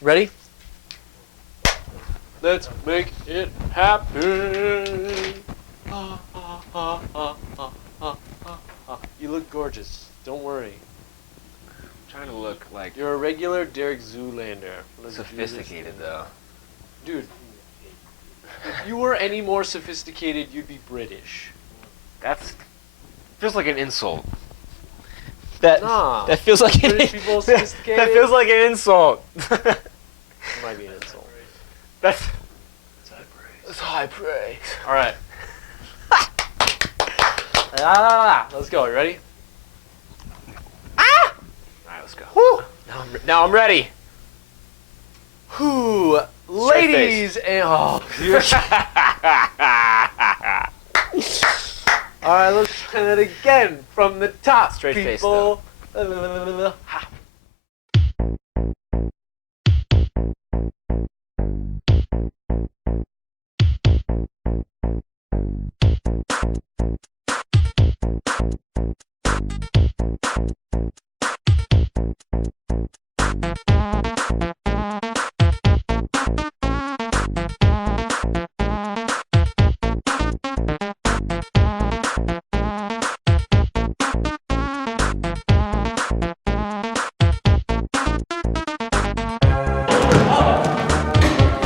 Ready? Let's make it happen. You look gorgeous. Don't worry. I'm trying to look like You're a regular Derek Zoolander. sophisticated though. Dude, if you were any more sophisticated, you'd be British. That's feels like an insult. Nah. That feels like British people sophisticated? That feels like an insult. It might be an insult. That's high praise. All right. Let's go. You ready? All right, let's go. Woo. Now I'm ready. Whew. Ladies and All right, let's try that again from the top. Straight face, people.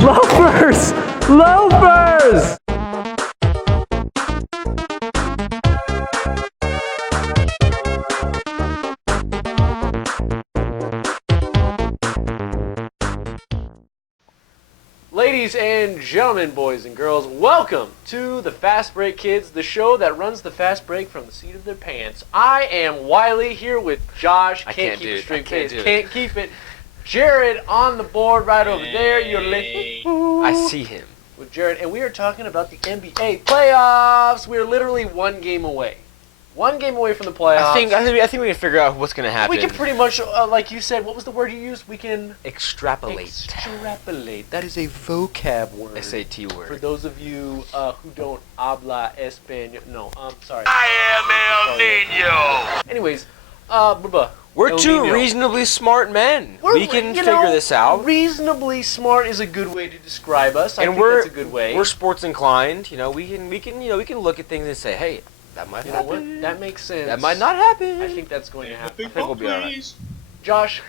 Loafers! Loafers! Ladies and gentlemen, boys and girls, welcome to the Fastbreak Kids, the show that runs the fast break from the seat of their pants. I am Wiley here with Josh. Can't keep a straight face. Can't keep it. Jared on the board right over there. You're listening. I see him. With Jared, and we are talking about the NBA playoffs. We're literally one game away. One game away from the playoffs. I think we can figure out what's gonna happen. We can pretty much, like you said, what was the word you used? We can extrapolate. Extrapolate. That is a vocab word. SAT word. For those of you who don't habla español. No, sorry. I am El Nino. Anyways, We're El two Nino. reasonably smart men. We can figure this out. Reasonably smart is a good way to describe us. I And think that's a good way. We're sports inclined. You know, we can look at things and say, hey, that might You know happen. what? That makes sense. That might not happen. I think that's going to happen. I think we'll be alright. Josh,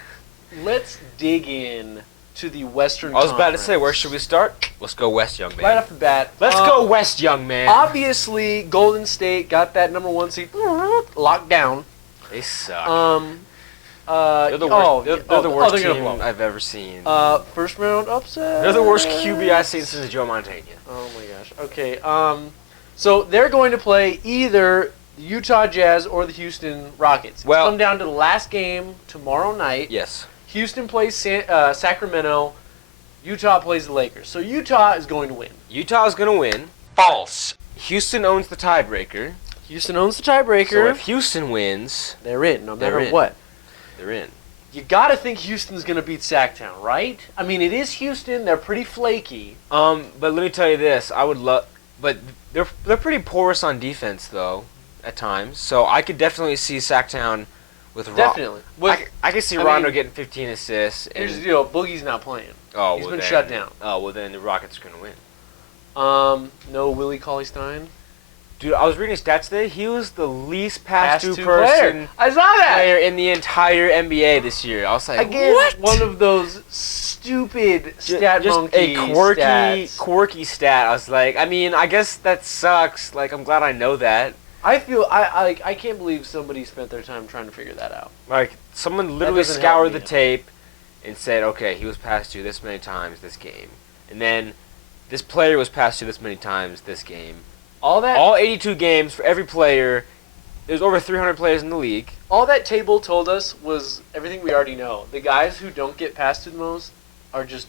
let's dig in to the Western I was about to say, Conference. where should we start? Let's go west, young man. Right off the bat. Let's go west, young man. Obviously, Golden State got that number 1 seed locked down. They suck. They're the worst, they're the worst they're gonna team blow. I've ever seen. First round upset. They're the worst QB I've seen since Joe Montana. Oh my gosh. Okay. So they're going to play either the Utah Jazz or the Houston Rockets. Well, it's come down to the last game tomorrow night. Yes. Houston plays Sacramento. Utah plays the Lakers. So Utah is going to win. Utah is going to win. False. Houston owns the tiebreaker. Houston owns the tiebreaker. So if Houston wins, they're in, no matter they're in. what. They're in. You got to think Houston's going to beat Sacktown, right? I mean, it is Houston. They're pretty flaky. But let me tell you this. I would love, but they're pretty porous on defense though, at times. So I could definitely see Sacktown with Definitely. I could see I Rondo mean, getting 15 assists. And, Here's the deal. Boogie's not playing. oh, He's well been then- shut down. Oh well, then the Rockets are gonna win. No Willie Cauley-Stein. Dude, I was reading stats today. He was the least pass to player. person I saw that. player in the entire NBA this year. I was like, Again, what? one of those stupid Ju- stat just monkey a stats. quirky stat. I was like, I mean, I guess that sucks. Like, I'm glad I know that. I feel I can't believe somebody spent their time trying to figure that out. Like, someone literally doesn't help scoured me. the tape and said, okay, he was passed to this many times this game, and then this player was passed to this many times this game. All 82 games for every player. There's over 300 players in the league. All that table told us was everything we already know. The guys who don't get passed to the most are just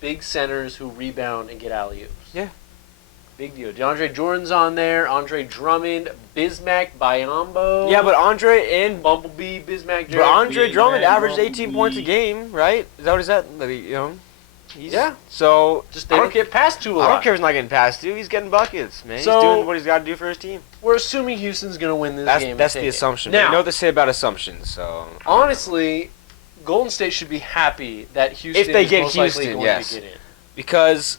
big centers who rebound and get alley-oops. Yeah. Big deal. DeAndre Jordan's on there. Andre Drummond, Bismack, Biyombo. Yeah, but Andre Bumblebee, Bismack, But Andre Drummond man, averaged Bumblebee. 18 points a game, right? Is that what he's at? You know, Yeah. So Just they don't get passed to a I lot. don't care if he's not getting passed to. He's getting buckets, man. So- he's doing what he's got to do for his team. We're assuming Houston's going to win this game. and That's take the it. assumption. Now, I know what they say about assumptions, so. honestly, Golden State should be happy that Houston If they is get most likely Houston, going yes. to get in. Because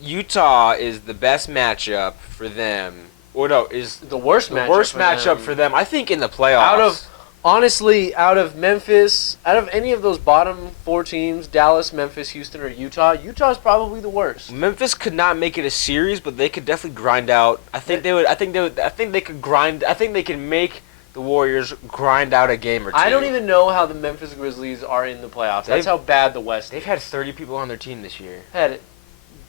Utah is the best matchup for them. Or no, is The worst the matchup worst for matchup them. for them. I think in the playoffs. Honestly, out of Memphis, out of any of those bottom 4 teams, Dallas, Memphis, Houston, or Utah is probably the worst. Memphis could not make it a series, but they could definitely grind out. I think they could grind. I think they can make the Warriors grind out a game or two. I don't even know how the Memphis Grizzlies are in the playoffs. That's how bad the West They've is. had 30 people on their team this year.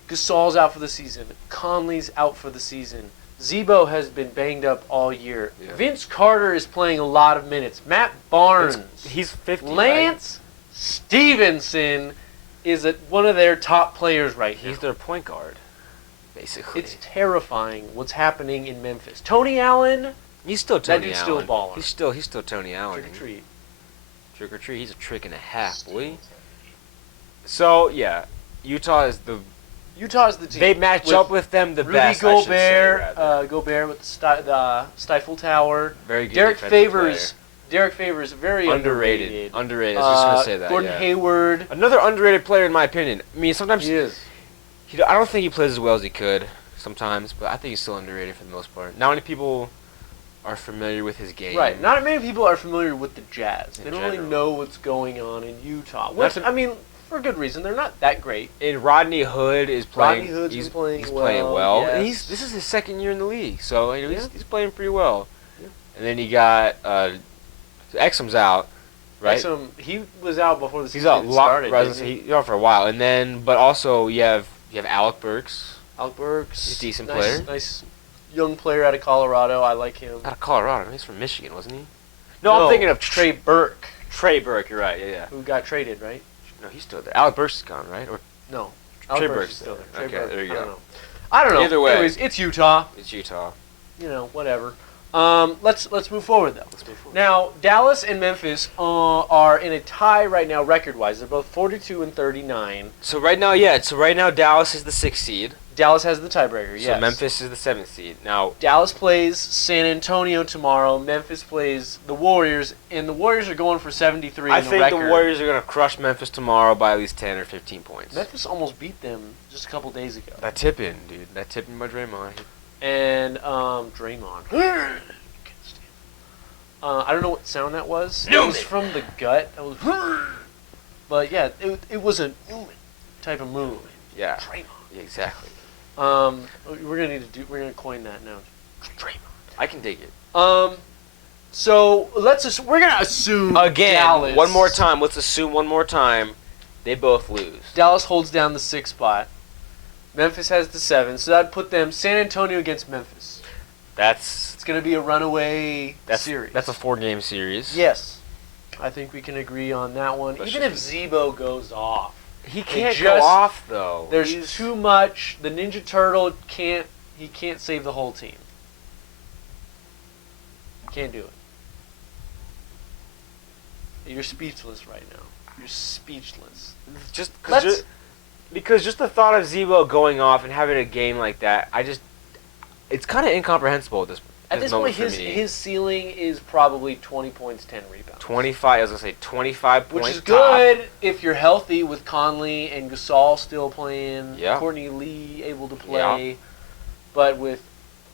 Gasol's out for the season. Conley's out for the season. Zebo has been banged up all year. Yeah. Vince Carter is playing a lot of minutes. Matt Barnes. He's 50. Lance Stevenson is one of their top players right now. He's their point guard, basically. It's terrifying what's happening in Memphis. Tony Allen, He's still Tony that dude's Allen. still balling. He's still Tony Allen. trick or treat. Trick or treat. He's a trick and a half, boy. So yeah, Utah's the team. They match up with them the Rudy best. Gobert, Gobert with the Stifle Tower. Very good. Derek defensive Favors. Derek Favors, very underrated. Underrated. I was just gonna say that. Gordon yeah. Hayward. Another underrated player in my opinion. I mean, sometimes He is. I don't think he plays as well as he could sometimes, but I think he's still underrated for the most part. Not many people are familiar with his game. Right. Not many people are familiar with the Jazz. They In don't really general. know what's going on in Utah. Which, I mean, for good reason. They're not that great. And Rodney Hood is playing. Rodney Hood's he's playing he's well, playing well. yes. And this is his second year in the league, so you know, Yeah. he's playing pretty well. Yeah. And then you got Exum's out, right? Exum, he was out before the He's season out started. right, didn't he? he's out for a while, and then but also you have Alec Burks, Alec Burks. He's a decent nice, player. Nice young player out of Colorado. I like him. out of Colorado. He's from Michigan, wasn't he? No, I'm thinking of Trey Burke, Trey Burke. You're right. Yeah. who got traded, right? No, he's still there. Alec Burks is gone, right? Or No. Trey Alec Burks Burke's is still there. there. Trey Okay, Burke. there you I go. don't know. I don't know. Either way. Anyways, it's Utah. it's Utah. You know, whatever. Let's move forward though. Let's move forward. Now, Dallas and Memphis are in a tie right now, record-wise. They're both 42 and 39. So right now, Dallas is the 6th seed. Dallas has the tiebreaker. So Yes. Memphis is the 7th seed. Now, Dallas plays San Antonio tomorrow. Memphis plays the Warriors, and the Warriors are going for 73 I in the think record. the Warriors are going to crush Memphis tomorrow by at least 10 or 15 points. Memphis almost beat them just a couple days ago. That tip-in, dude. That tip-in by Draymond. And Draymond. I don't know what sound that was. Newman. It was from the gut. That was, but yeah, it was a Newman type of move. Yeah. Draymond. Yeah, exactly. We're gonna coin that now. Draymond. I can dig it. So we're gonna assume Again, Dallas, one more time. Let's assume one more time they both lose. Dallas holds down the 6th spot. Memphis has the 7, so that'd put them San Antonio against Memphis. That's It's gonna be a runaway series. That's a 4-game series. Yes, I think we can agree on that one. That Even should if Zebo goes off, He They can't go just- off though. there's too much. The Ninja Turtle can't save the whole team. Can't do it. You're speechless right now. You're speechless. because just the thought of Zebo going off and having a game like that, it's kind of incomprehensible At this moment point, for me. his ceiling is probably 20 points, 10 rebounds. 25. I was gonna say 25 points. Which is top. good if you're healthy with Conley and Gasol still playing, Yeah. Courtney Lee able to play. But with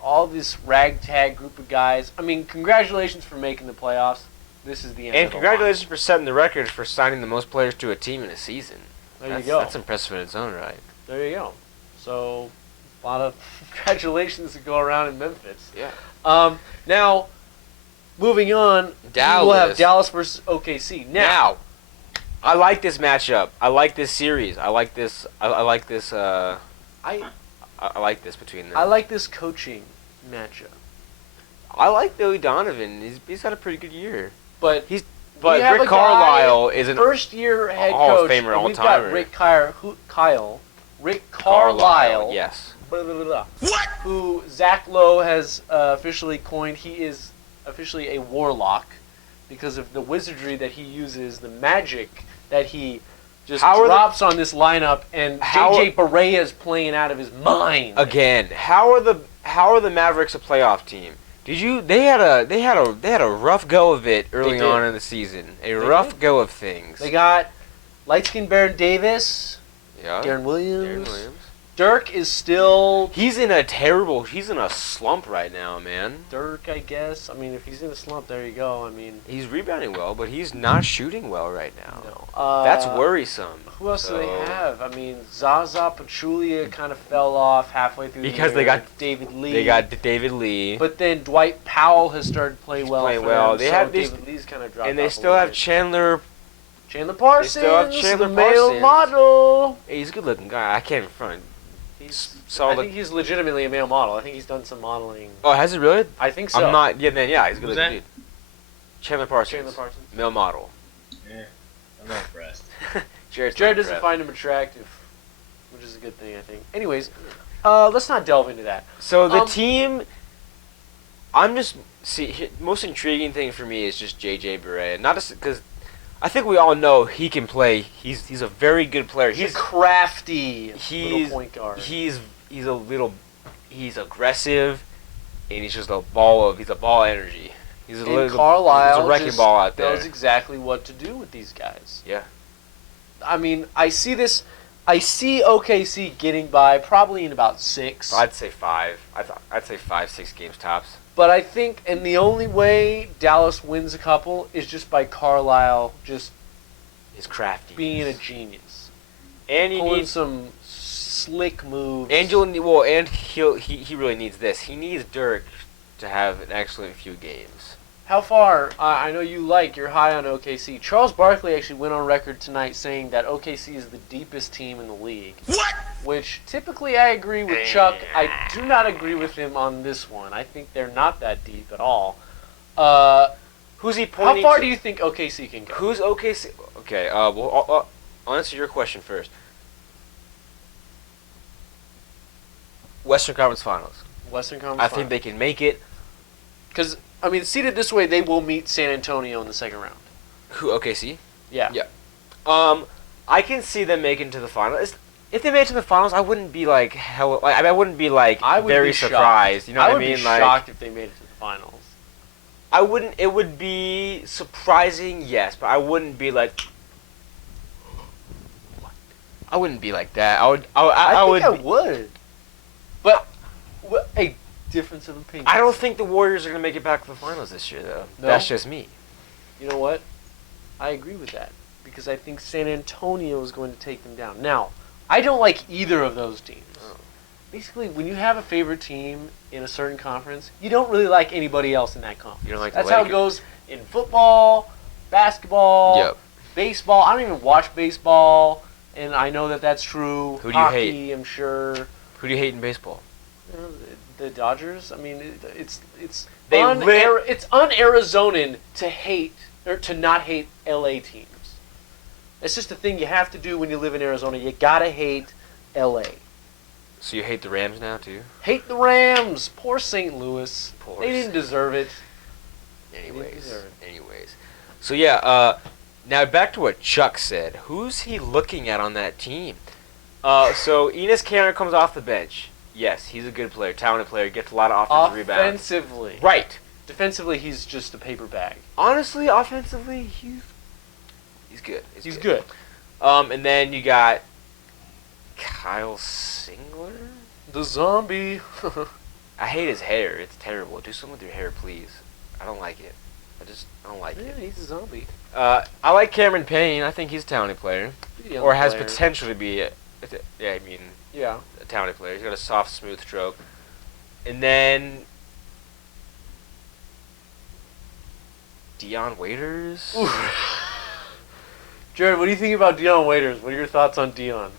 all this ragtag group of guys, I mean, congratulations for making the playoffs. This is the end And of the congratulations for setting the record for signing the most players to a team in a season. line. There you go. That's impressive in its own right. There you go. So, a lot of congratulations to go around in Memphis. Yeah. Now, moving on, Dallas. we'll have Dallas versus OKC. Now, I like this matchup. I like this series. I like this. I like this. I like this between them. I like this coaching matchup. I like Billy Donovan. He's had a pretty good year. But But we have Rick a guy, Carlisle is an first-year head Hall of coach. Famer, and we've all-timer. got Rick Carlisle. Yes. Blah, blah, blah, blah, What? who Zach Lowe has officially coined. He is officially a warlock because of the wizardry that he uses, the magic that he just drops on this lineup, and JJ Barea is playing out of his mind. Again, how are the Mavericks a playoff team? They had a rough go of it early on in the season. A rough go of things. They got light-skinned Baron Davis. Yeah. Darren Williams. Dirk is still... He's in a slump right now, man. Dirk, I guess. I mean, if he's in a slump, there you go. I mean... He's rebounding well, but he's not shooting well right now. No. That's worrisome. Who else do they have? I mean, Zaza Pachulia kind of fell off halfway through because the year. they got David Lee. They got David Lee. But then Dwight Powell has started playing well. They have David Lee's kind of dropped and they off still have Chandler Parsons, the male model. Hey, he's a good-looking guy. I can't even front. I think he's legitimately a male model. I think he's done some modeling. Oh, has he really? I think so. I'm not. Yeah, then yeah, he's a good-looking dude. Chandler Parsons. Male model. Yeah, I'm not impressed. Jared doesn't find him attractive, which is a good thing, I think. Anyways, let's not delve into that. So the team, most intriguing thing for me is just JJ Barea. Not because I think we all know he can play. He's a very good player. He's crafty. Little point guard. He's aggressive, and he's a ball energy. Carlisle he's a wrecking ball out there. Knows exactly what to do with these guys. Yeah. I mean, I see OKC getting by probably in about 6. I'd say 5. I'd say 5-6 games tops. But I think, and the only way Dallas wins a couple is just by Carlisle just his crafty being a genius, and he pulling needs some slick moves. And he really needs this. He needs Dirk to have an excellent few games. How far? I know you're high on OKC. Charles Barkley actually went on record tonight saying that OKC is the deepest team in the league. What? Which typically I agree with Chuck. I do not agree with him on this one. I think they're not that deep at all. Who's he pointing? How far do you think OKC can go? Who's OKC? Okay. Well, I'll answer your question first. Western Conference Finals. I think they can make it. Because, I mean, seeded this way, they will meet San Antonio in the second round. Who, OKC? Yeah. Yeah. I can see them making to the finals. If they made it to the finals, I wouldn't be like I wouldn't be like very surprised. You know what I mean? I would be shocked if they made it to the finals. I wouldn't. It would be surprising, yes, but I wouldn't be like. I wouldn't be like that. I would. I would. But a difference of opinion. I don't think the Warriors are gonna make it back to the finals this year, though. No? That's just me. You know what? I agree with that because I think San Antonio is going to take them down. Now, I don't like either of those teams. Oh. Basically, when you have a favorite team in a certain conference, you don't really like anybody else in that conference. You don't like That's how it goes in football, basketball, baseball. I don't even watch baseball, and I know that that's true. Who do you Hockey, hate? I'm sure. Who do you hate in baseball? The Dodgers. I mean, it's un-Arizonan to hate or to not hate LA teams. It's just a thing you have to do when you live in Arizona. You gotta hate LA. So you hate the Rams now too? Hate the Rams. Poor St. Louis. They didn't deserve it. Anyways. So yeah. Now back to what Chuck said. Who's he looking at on that team? So Enes Kanter comes off the bench. Yes, he's a good player, talented player, gets a lot of offensive rebounds. Offensively. Right. Defensively, he's just a paper bag. Honestly, offensively, he's good. He's good. And then you got Kyle Singler? The zombie. I hate his hair. It's terrible. Do something with your hair, please. I don't like it. I don't like it. Yeah, he's a zombie. I like Cameron Payne. I think he's a talented player. Or has potential to be a talented player. He's got a soft, smooth stroke. And then Dion Waiters. Jared, what do you think about Dion Waiters? What are your thoughts on Dion?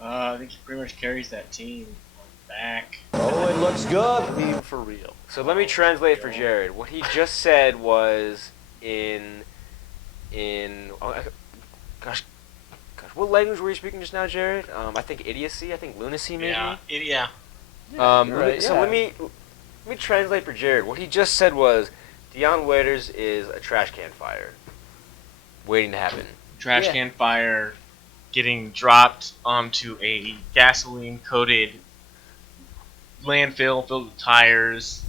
I think he pretty much carries that team on his back. Oh, it looks good. Being for real. So let me translate for Jared. What he just said was gosh, what language were you speaking just now, Jared? I think idiocy. I think lunacy, maybe. Yeah. So let me translate for Jared. What he just said was, Dion Waiters is a trash can fire, waiting to happen. Trash can fire, getting dropped onto a gasoline-coated landfill filled with tires.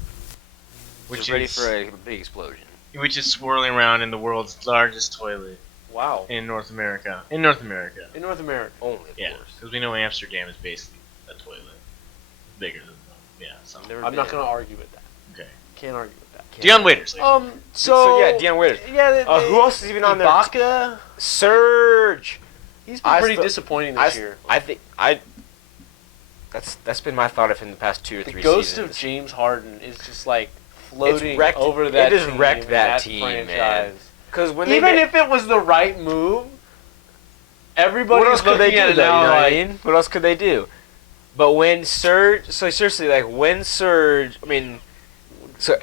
Which is ready for a big explosion. Which is swirling around in the world's largest toilet Wow. in North America. In North America. In North America. Only, of Yeah, course. because we know Amsterdam is basically a toilet. Bigger than them. Yeah, so. I'm not going to argue with that. Okay. Can't argue with that. Dion Waiters. So yeah, Dion Waiters. Yeah. Who else is even on there? Ibaka. Serge. He's been pretty disappointing this year. I think that's been my thought of him the past 2 or 3 The seasons. ghost of James Harden is just like floating wrecked- over that it has team. wrecked that and team, franchise. man. Because when Even if it was the right move, everybody's what else could they looking at do? it Though, now you know what I like, mean? What else could they do? But when Serge, so seriously, like when Serge, I mean, so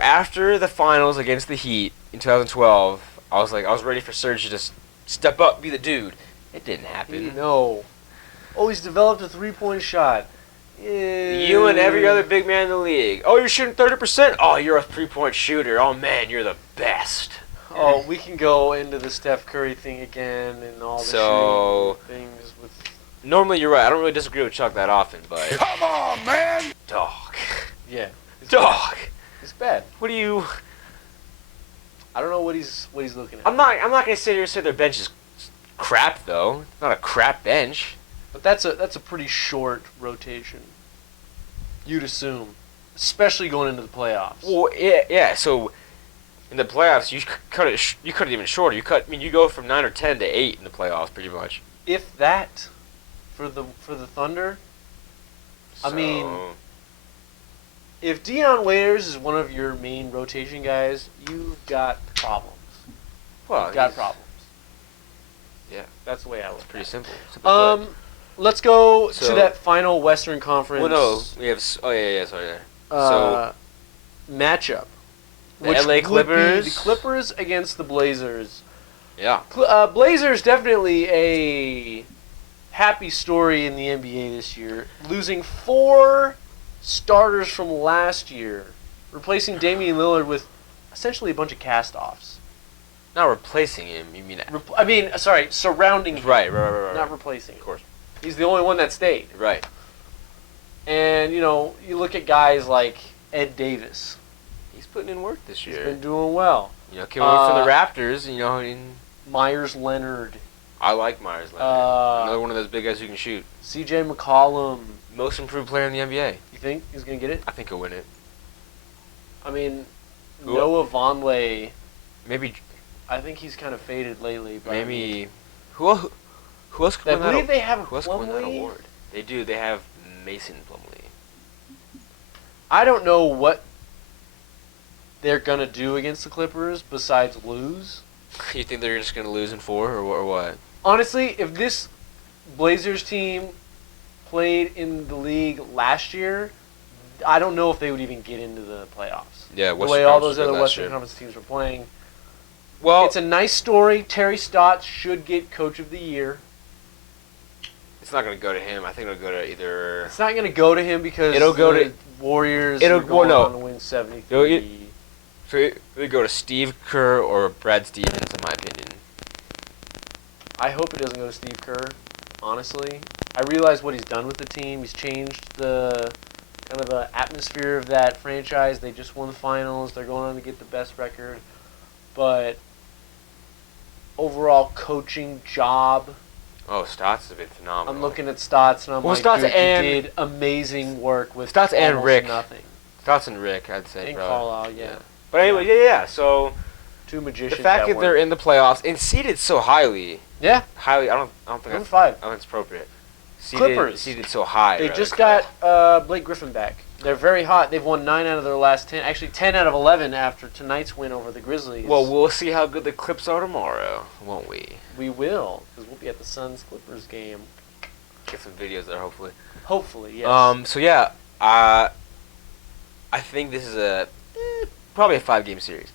after the finals against the Heat in 2012, I was ready for Serge to just step up, be the dude. It didn't happen. No. Oh, he's developed a 3-point shot. You and every other big man in the league. Oh, you're shooting 30%. Oh, you're a 3-point shooter. Oh man, you're the best. Oh, we can go into the Steph Curry thing again and all the So- shooting things with. Normally, you're right. I don't really disagree with Chuck that often, but Come on, man! dog, Yeah. dog. It's bad. What do you? I don't know what he's looking at. I'm not gonna sit here and say their bench is crap though. It's not a crap bench. But that's a pretty short rotation. You'd assume, especially going into the playoffs. Well, yeah. So in the playoffs, you cut it. You cut it even shorter. You go from 9 or 10 to 8 in the playoffs, pretty much. If that, for the Thunder, I mean, if Dion Waiters is one of your main rotation guys, you've got problems. well, You've got he's- problems. Yeah, That's the way I look. it's pretty simple. Let's go to So- that final Western Conference. Well, no, we have. Oh yeah, sorry. Yeah. Matchup. The which LA would be Clippers. The Clippers against the Blazers. Yeah. Blazers definitely a happy story in the NBA this year. Losing 4 starters from last year. Replacing Damian Lillard with essentially a bunch of cast-offs. Not replacing him. You mean? Surrounding him. Right. Not replacing him. Of course. He's the only one that stayed. Right. And, you look at guys like Ed Davis. He's putting in work this He's year. been doing well. Came over from the Raptors. And Myers Leonard. I like Myers Leonard. Another one of those big guys who can shoot. CJ McCollum. Most improved player in the NBA. You think he's going to get it? I think he'll win it. I mean, Who- Noah Vonleh, Maybe. I think he's kind of faded lately. But Maybe. Who else could I win that? believe they have Who else could win that Plumlee. award? They do. They have Mason Plumlee. I don't know what they're going to do against the Clippers besides lose. You think they're just gonna lose in 4 or what? Honestly, if this Blazers team played in the league last year, I don't know if they would even get into the playoffs. Yeah. The way all those other Western Conference teams were playing. Well, It's a nice story. Terry Stotts should get Coach of the Year. it's not gonna go to him. I think it'll go to either. It's not going to go to him because It'll go the to- Warriors it'll- are going well, no. on to win 73. So it'll go to Steve Kerr or Brad Stevens, in my opinion. I hope it doesn't go to Steve Kerr, honestly. I realize what he's done with the team. He's changed the kind of the atmosphere of that franchise. They just won the finals. They're going on to get the best record. But overall coaching job, Oh, Stotts has been phenomenal. I'm looking at Stotts and I'm Well, like, Stotts dude, and- you did amazing work with Stotts and almost Rick. nothing. Stotts and Rick, I'd say. And probably. Carlisle, yeah. But anyway, yeah. So Two the magicians. fact that they're work. in the playoffs and seeded so highly, Yeah, I don't think number that's, 5. I don't think it's appropriate. Clippers. Seeded so high. They rather, just Kyle. got Blake Griffin back. They're very hot. They've won 9 out of their last 10. Actually, 10 out of 11 after tonight's win over the Grizzlies. Well, we'll see how good the Clips are tomorrow, won't we? We will, because we'll be at the Suns-Clippers game. Get some videos there, hopefully. Hopefully, yes. So yeah, I think this is probably a 5-game series.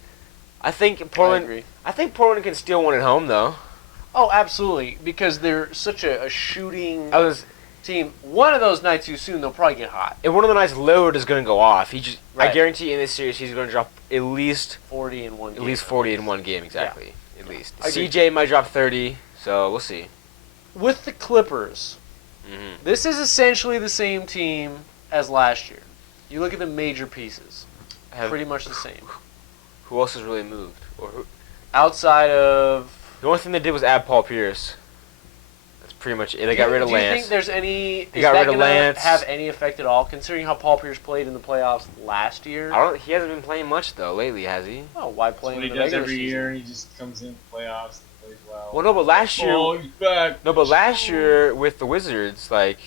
I think I Portland. agree. I think Portland can steal one at home, though. Oh, absolutely, because they're such a shooting I was. team. One of those nights too soon, they'll probably get hot. And one of the nights, Lillard is going to go off. I Right. guarantee in this series he's going to drop at least 40 in one game. 40 in one game, exactly. At least. I agree. CJ might drop 30, so we'll see. With the Clippers, Mm-hmm. this is essentially the same team as last year. You look at the major pieces. pretty much the same. Who else has really moved? Or who? Outside of... The only thing they did was add Paul Pierce. That's pretty much it. They got rid of Lance. Do you think there's any... They got rid of Lance. Have any effect at all, considering how Paul Pierce played in the playoffs last year? He hasn't been playing much though lately, has he? Oh, why play in the That's what he does regular every season? year. He just comes in the playoffs and plays well. Well, no, but last year. Oh, he's back. No, but last year with the Wizards, like,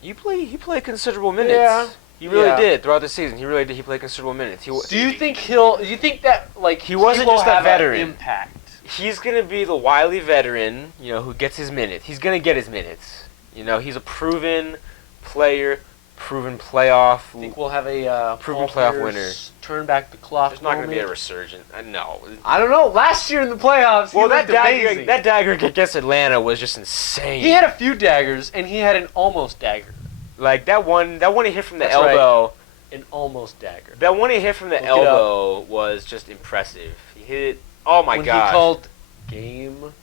he played considerable minutes. Yeah. He really did throughout the season. He really did. He played considerable minutes. Do you think that like he wasn't just a veteran? Impact. He's gonna be the wily veteran, who gets his minutes. He's gonna get his minutes. He's a proven player, proven playoff. I think we'll have a proven Paul playoff Pierce winner. Turn back the clock. There's not gonna be a resurgence. No. I don't know. Last year in the playoffs, he looked amazing. That dagger against Atlanta was just insane. He had a few daggers, and he had an almost dagger. Like that one he hit from the elbow. Right. An almost dagger. That one he hit from the elbow was just impressive. He hit it. Oh my god! When he called game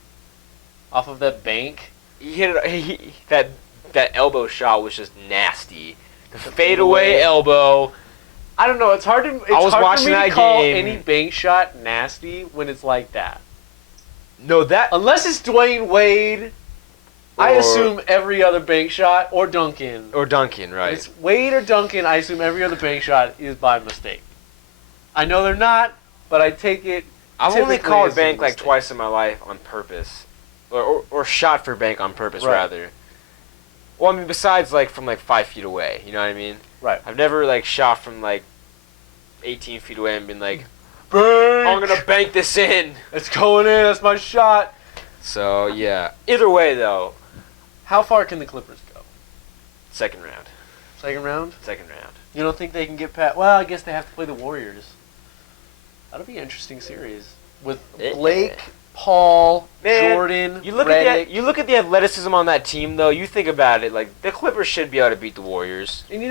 off of that bank, he hit it. That elbow shot was just nasty. The fadeaway elbow. I don't know. It's hard to. I was watching that to call game. any bank shot nasty when it's like that. No, that unless it's Dwayne Wade. I assume every other bank shot, or Duncan. Or Duncan, right. If it's Wade or Duncan, I assume every other bank shot is by mistake. I know they're not, but I take it. I've only called bank like twice in my life on purpose. Or shot for bank on purpose, rather. Well, I mean, besides like from like 5 feet away, you know what I mean? Right. I've never like shot from like 18 feet away and been like, bank! I'm going to bank this in. It's going in, that's my shot. So, yeah. Either way, though. How far can the Clippers go? Second round. Second round? Second round. You don't think they can get past... Well, I guess they have to play the Warriors. That'll be an interesting series. With Blake, Paul, Jordan, you look Redick. you look at the athleticism on that team, though. You think about it, like, the Clippers should be able to beat the Warriors. And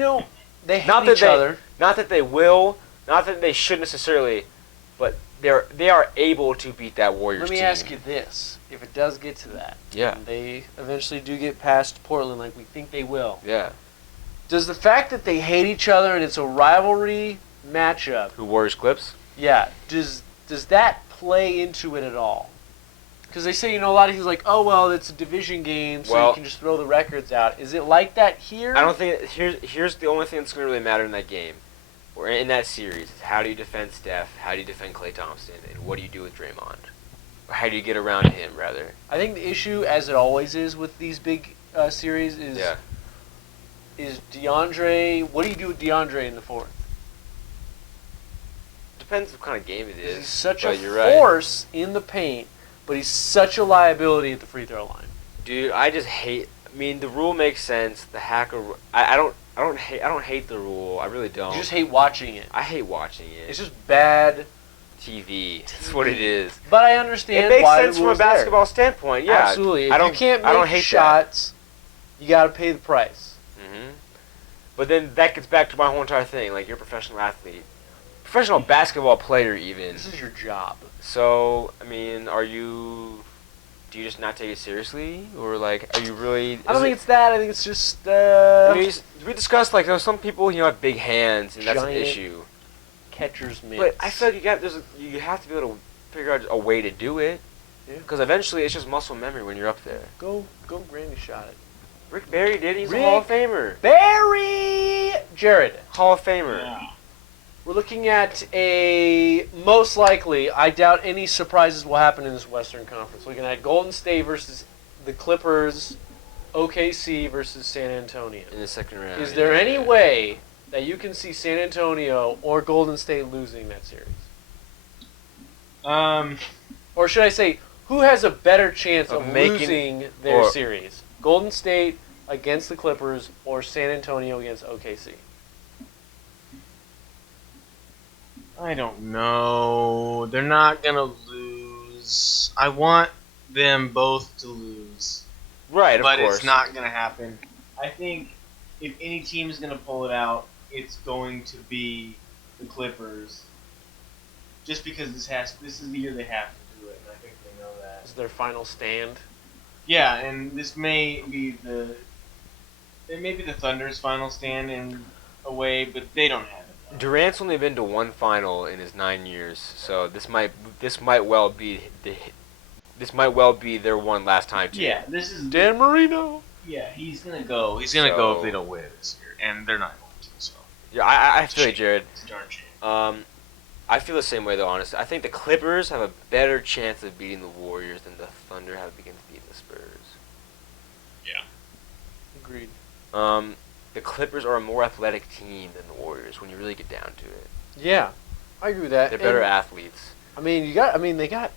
they hate each other. Not that they will. Not that they should necessarily. But they are able to beat that Warriors team. Let me ask you this. If it does get to that, yeah, and they eventually do get past Portland like we think they will, yeah, does the fact that they hate each other and it's a rivalry matchup... Who, Warriors Clips? Yeah. Does that play into it at all? Because they say, a lot of people like, oh, well, it's a division game, so you can just throw the records out. Is it like that here? I don't think... Here's the only thing that's going to really matter in that game, or in that series, is how do you defend Steph, how do you defend Klay Thompson, and what do you do with Draymond? Or how do you get around him, rather? I think the issue, as it always is with these big series, is DeAndre... What do you do with DeAndre in the fourth? Depends what kind of game it is. He's such a force in the paint, but he's such a liability at the free throw line. Dude, I just hate... I mean, the rule makes sense. The hacker... I don't hate the rule. I really don't. You just hate watching it. I hate watching it. It's just bad... TV. That's what it is. But I understand why it makes why sense from a basketball standpoint. Yeah, absolutely. If you can't make shots, you got to pay the price. Mm-hmm. But then that gets back to my whole entire thing. Like, you're a professional athlete, professional basketball player, even. This is your job. So, I mean, do you just not take it seriously, or like, are you really? I don't think it's that. I think it's just. We discussed like there's some people have big hands, and that's an issue. Catcher's mitts. But I feel like you have to be able to figure out a way to do it. Yeah. Because eventually it's just muscle memory when you're up there. Go Granny shot it. Rick Barry did. He's a Hall of Famer. Barry Jared. Hall of Famer. Yeah. We're looking at most likely, I doubt any surprises will happen in this Western Conference. Looking at Golden State versus the Clippers, OKC versus San Antonio. In the second round. Is there any way that you can see San Antonio or Golden State losing that series? Or should I say, who has a better chance of losing their series? Golden State against the Clippers or San Antonio against OKC? I don't know. They're not going to lose. I want them both to lose. Right, of course. But it's not going to happen. I think if any team is going to pull it out, it's going to be the Clippers. Just because this is the year they have to do it, and I think they know that. This is their final stand. Yeah, and this may be the Thunder's final stand in a way, but they don't have it. Durant's only been to one final in his 9 years, so this might well be their one last time too. Yeah, this is Dan Marino. Yeah, he's gonna go. He's gonna go if they don't win this year, and they're not going to. So Yeah, I feel like Jared. it's a darn shame. I feel the same way though. Honestly, I think the Clippers have a better chance of beating the Warriors than the Thunder have against beating the Spurs. Agreed. The Clippers are a more athletic team than the Warriors when you really get down to it. Yeah, I agree with that. They're better And, athletes. they got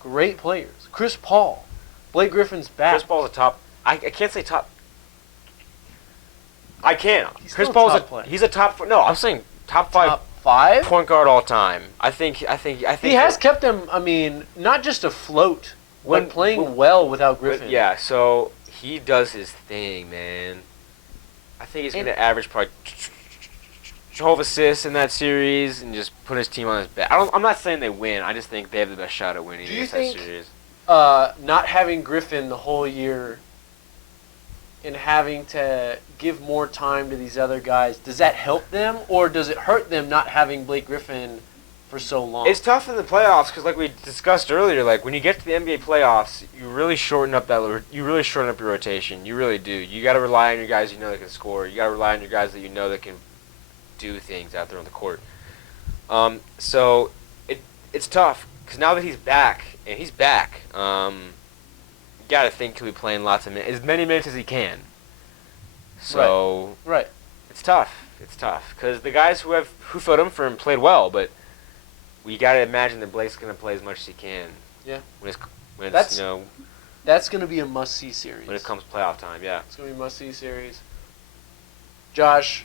great players. Chris Paul, Blake Griffin's back. Chris Paul's a top. I can't say top. I can. He's Chris still a Paul's top player. he's a top. No, I'm saying top five Top 5. point guard all time. I think. He has kept them. Not just afloat, but playing well without Griffin. Yeah, so he does his thing, man. I think he's going to average probably 12 assists in that series and just put his team on his back. I'm not saying they win. I just think they have the best shot at winning Do you against think- that series. Not having Griffin the whole year and having to give more time to these other guys, does that help them or does it hurt them not having Blake Griffin for so long? It's tough in the playoffs because, like we discussed earlier, like when you get to the NBA playoffs, you really shorten up your rotation. You really do. You got to rely on your guys you know that can score. You got to rely on your guys that you know that can do things out there on the court. So it's tough because now that he's back, and he's back, you got to think he'll be playing lots of minutes, as many minutes as he can. So right. it's tough. It's tough because the guys who filled him for him played well, but we got to imagine that Blake's going to play as much as he can. Yeah. When it's That's going to be a must-see series. when it comes playoff time, yeah. It's going to be a must-see series. Josh,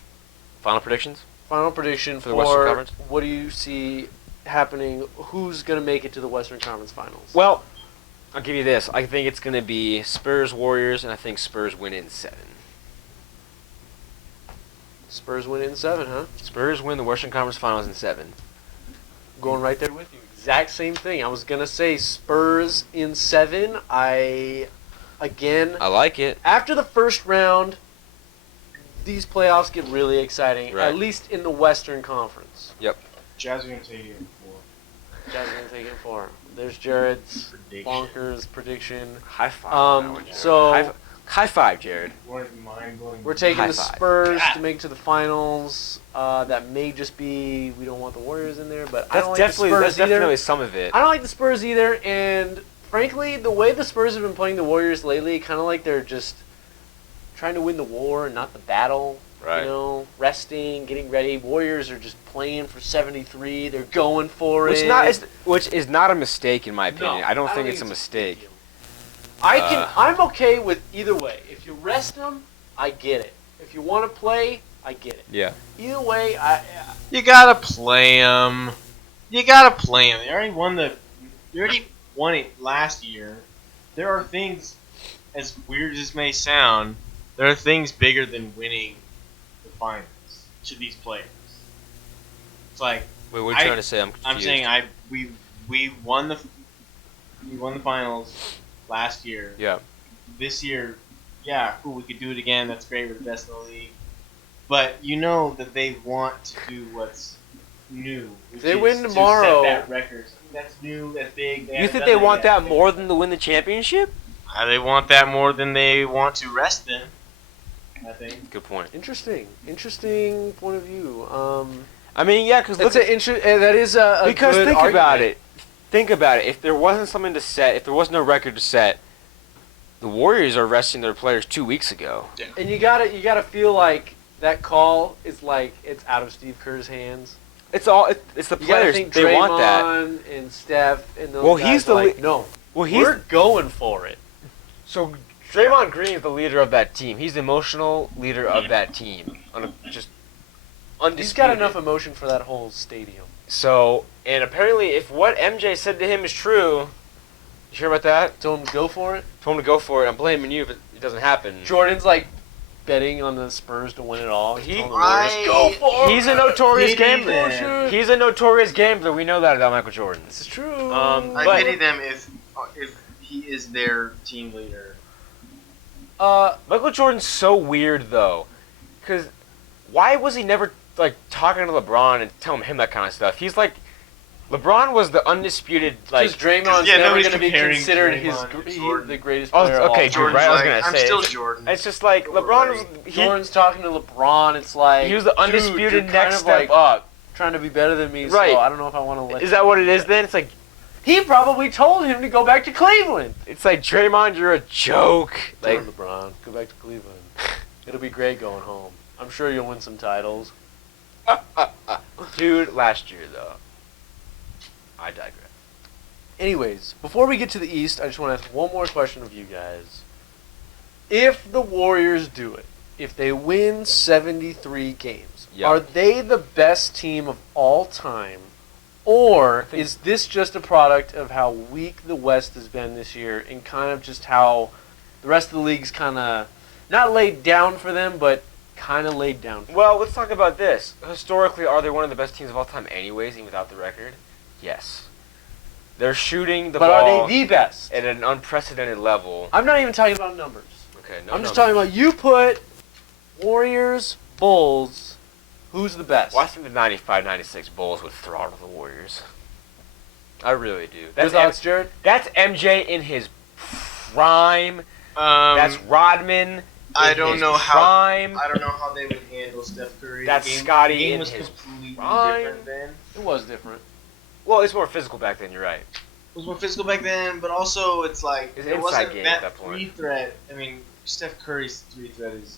Final predictions? final prediction For the Western Conference? what do you see happening? Who's going to make it to the Western Conference Finals? Well, I'll give you this. I think it's going to be Spurs Warriors, and I think Spurs win it in 7. Spurs win it in 7, huh? Spurs win the Western Conference Finals in 7. Going right there with you. Exact same thing. I was going to say Spurs in 7. I like it. After the first round, these playoffs get really exciting, Right. at least in the Western Conference. Jazz are gonna take it in 4. Jazz are going to take it 4. There's Jared's Prediction. bonkers prediction. High five. on that one, Jared. So- high five, Jared. Mind-blowing. We're taking High the five. Spurs to make it to the finals. That may just be we don't want the Warriors in there, but I don't like the Spurs That's either. definitely some of it. I don't like the Spurs either, and frankly, the way the Spurs have been playing the Warriors lately, kind of like they're just trying to win the war and not the battle. Right. You know, resting, getting ready. Warriors are just playing for 73. They're going for it. Which is not a mistake in my opinion. No, I don't think it's a mistake. I'm okay with either way. If you rest them, I get it. If you want to play, I get it. Yeah. Either way, You gotta play them. They already won it last year. There are things, as weird as this may sound, there are things bigger than winning the finals to these players. It's like Wait, what are you trying to say? I'm confused. I'm saying we won the finals last year. Yeah. This year, yeah, cool, we could do it again. That's great. We're the best in the league. But you know that they want to do what's new. If they win tomorrow, to set that record. That's new. That's big. You think they want that more than to win the championship? They want that more than they want to rest them. I think. Good point. interesting point of view. I mean, yeah, because That is a because good think argument. about it. Think about it. If there wasn't something to set, if there was no record to set, the Warriors are resting their players 2 weeks ago. And you gotta feel like that call is like it's out of Steve Kerr's hands. It's the You gotta players. think They want that. Draymond and Steph and those Well, guys he's the like, lea- no. Well, he's We're going for it. so Draymond Green is the leader of that team. He's the emotional leader of that team. Just undisputed. He's got enough emotion for that whole stadium. So, and apparently, if what MJ said to him is true, you hear about that? Tell him to go for it. Told him to go for it. I'm blaming you if it doesn't happen. Jordan's like betting on the Spurs to win it all. He's telling the I- Warriors, go for it. He's a notorious Pity gambler. them. He's a notorious gambler. We know that about Michael Jordan. This is true. I But- pity them if he is their team leader. Michael Jordan's so weird though, because why was he never like talking to LeBron and telling him that kind of stuff. He's like, LeBron was the undisputed like. Because Draymond's yeah, never nobody's going to be comparing considered Draymond to Jordan. the greatest Oh, player of all okay, time. dude, right? I was like, gonna I'm say still it. Jordan. It's just like LeBron was. Jordan's talking to LeBron. It's like He was the undisputed dude, you're next kind of step like up. trying to be better than me. Right. So I don't know if I want to let. Is that what it is then? It's like He probably told him to go back to Cleveland. Draymond, you're a joke. Like Like LeBron, go back to Cleveland. It'll be great going home. I'm sure you'll win some titles. dude, last year though. I digress. Anyways, before we get to the East, I just want to ask one more question of you guys. If the Warriors do it, if they win 73 games, Yep. are they the best team of all time? Or is this just a product of how weak the West has been this year and kind of just how the rest of the league's kind of not laid down for them, but kind of laid down for Well, let's talk about this. Historically, are they one of the best teams of all time anyways, even without the record? Yes. They're shooting the But ball are they the best? at an unprecedented level. I'm not even talking about numbers. Okay, no. I'm just talking about you put Warriors, Bulls, who's the best? Well, I think the 95-96 Bulls would throttle the Warriors. I really do. That's Your thoughts, Jared? That's MJ in his prime. That's Rodman. I don't know prime. I don't know how they would handle Steph Curry. That's the game, Scotty the game in was his completely prime. different then. It was different. Well, it's more physical back then. You're right. It was more physical back then, but also it's like It's it an wasn't inside game that at that point. three threat. I mean, Steph Curry's three threat is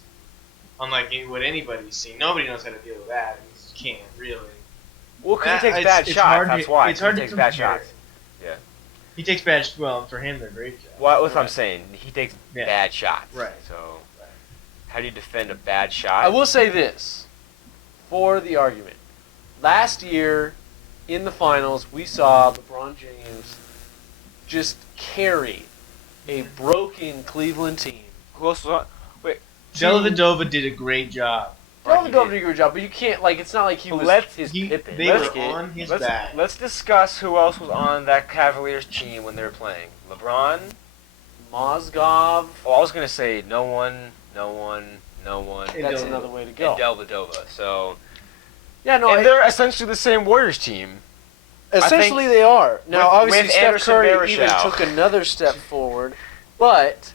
unlike what anybody's seen. Nobody knows how to deal with that. You can't really. Well, because he That- takes bad it's shots. hard That's to- why. it's hard he to takes bad compare. shots. Yeah. He takes bad. Well, for him, they're great shots. Well, that's what I'm saying. He takes Yeah. bad shots. Right. So, how do you defend a bad shot? I will say this for the argument. Last year in the finals, we saw LeBron James just carry a broken Cleveland team. Who else was on? Wait. Dellavedova did a great job. Dellavedova did a good job, but you can't, like, it's not like he was his Pippen. They Let's were on his let's, back. let's discuss who else was on that Cavaliers team when they were playing. LeBron. Mozgov, Oh, I was gonna say no one. And that's Dellavedova. another way to go. And Dellavedova. So, Yeah, no, and they're essentially the same Warriors team. essentially they are. Now, with obviously, Steph Anderson Curry even Varejao. took another step forward, but,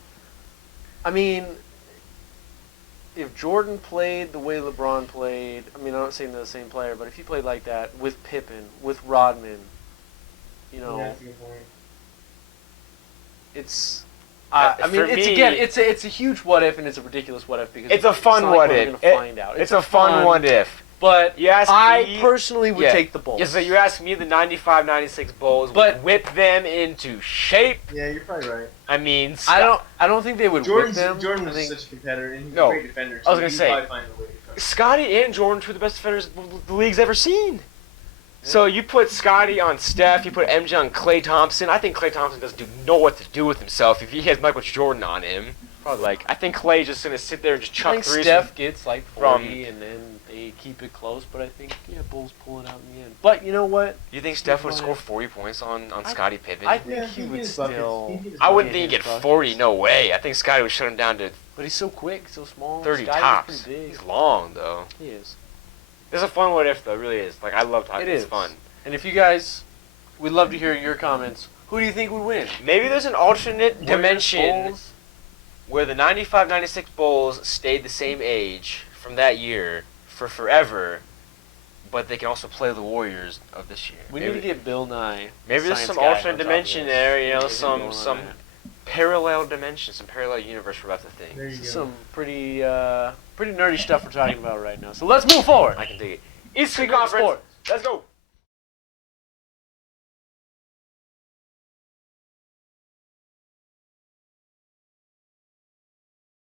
I mean, if Jordan played the way LeBron played, I mean, I'm not saying they're the same player, but if he played like that with Pippen, with Rodman, you know, Yeah, that's a good point. it's. Uh, I mean, for it's me- again, it's a huge what if, and it's a ridiculous what if because It's a fun not like what we're if. gonna find out. It's a fun what if. But You ask I me- personally would Yeah. take the Bulls. Yeah, so you ask me, the 95-96 Bulls But- would whip them into shape. Yeah, you're probably right. I mean, I don't think they would whip them. Jordan I was think such a competitor, and he's No, a great defender. I was too. gonna He'd say, probably find a way to cover. Scotty and Jordan, two of the best defenders the league's ever seen. So you put Scotty on Steph, you put MJ on Klay Thompson. I think Klay Thompson doesn't know what to do with himself if he has Michael Jordan on him. Probably. Like, I think Klay's just gonna sit there and just I chuck think threes. Steph gets like 40 from- and then they keep it close, but I think Bulls pull it out in the end. But you know what? You think Steph would score 40 points on Scottie Pippen? I think Yeah, he he'd would get his buckets. still. He'd get his I wouldn't get think he'd his get buckets. 40. No way. I think Scotty would shut him down to But he's so quick, so small. 30 Scotty's tops. pretty big. He's long though. He is. It's a fun what if though. It really is. Like, I love talking. It It's is fun. And if you guys, we'd love to hear your comments. Who do you think would win? Maybe there's an alternate Warriors, dimension Bulls? where the 95-96 Bulls stayed the same age from that year for forever, but they can also play the Warriors of this year. We need to get Bill Nye. Maybe there's science some guy, on alternate top of dimension this. there. You know, Get some Bill some Nye. parallel dimension, some parallel universe we're about to think. There you This is go. some pretty nerdy stuff we're talking about right now. So let's move forward. I can dig it. Eastern Conference. Conference. Let's go.